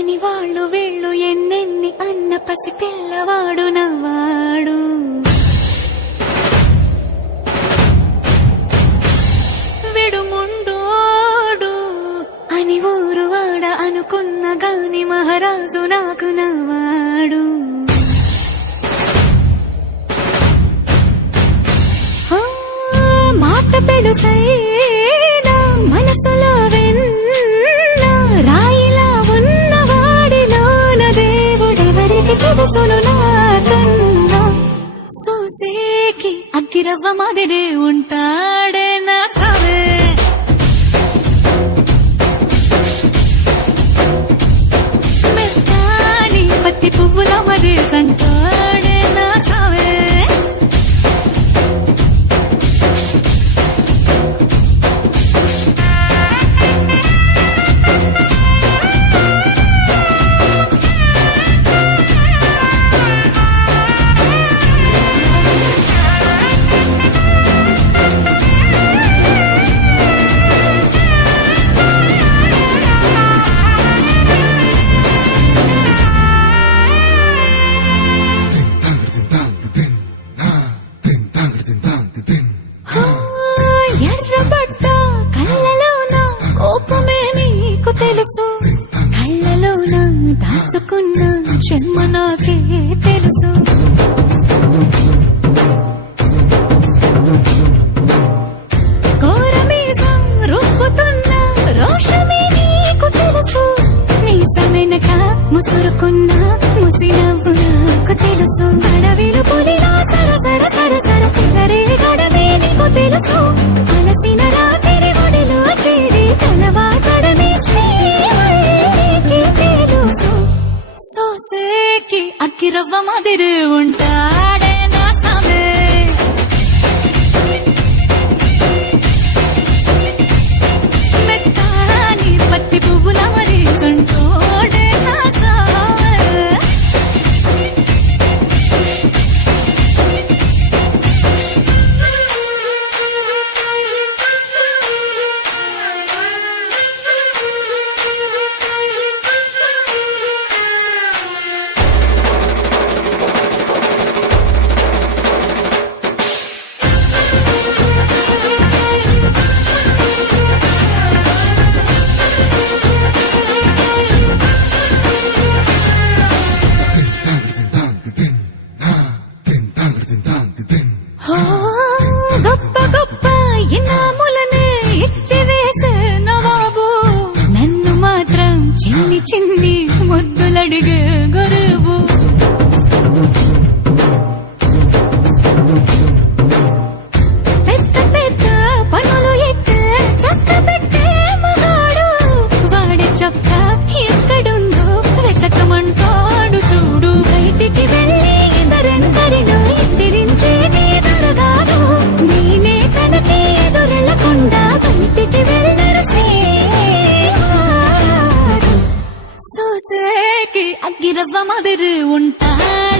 అని వాళ్ళు వీళ్ళు ఎన్నెన్ని అన్న పసి పిల్లవాడు నవ్వాడు. విడుముండోడు అని ఊరు వాడ అనుకున్న గాని మహారాజు నాకు నవ్వాడు. మాట పెడుసైనా మనసులో వెన్న రాయిలా ఉన్నవాడిలోన దేవుడెవరికి తెలుసును నాకన్నా. సూసేకి అగ్గిరవ్వ మాదిరే ఉంటాడే నా సావే. మెత్తాని పత్తి పువ్వుల మరే సంటాడే నా సావే. ఎర్రబడ్డ కళ్ళలోన కోపమే నీకు తెలుసు, కళ్ళలోన దాచుకున్న జన్మ నాకే తెలుసు. కోరమీసం రుబ్బుతున్న రోషమే నీకు తెలుసు, మీసమెనక ముసురుకున్న ముసినవ్వు నాకు తెలుసు. అడవిలు పులిలా సరసర సరసర చివరే గడమే నీకు తెలుసు. అలసిన రాత్రి ఒడిలో చేరి తలవాచడమే శ్రీకి తెలుసు. సోసేకి అగ్గిరవ్వ మాదిరి ఉంటాడే నా సామే. మెత్తాని పత్తి పువ్వుల మరి సంటోడే నా సామే. గొప్ప గొప్ప ఇనాములనే ఇచ్చి వేసే నవాబు, నన్ను మాత్రం చిన్ని చిన్ని ముద్దులడిగే గురువు. పెద్ద పెద్ద పనులు ఎట్టే చక్క పెట్టే మగాడు, వాడి చొక్క ఎక్కడుందో వెతకమంటాడు చూడు. బయటికి వెళ్ళి ఇద్దరెందరినో ఎదిరించేది దొరగారు, నేనే తనకి ఎదురెళ్లకుండా బయటికి వెళ్ళరు శ్రీవారు. సూసేకి అగ్గిరవ్వ మాదిరి ఉంటాడు.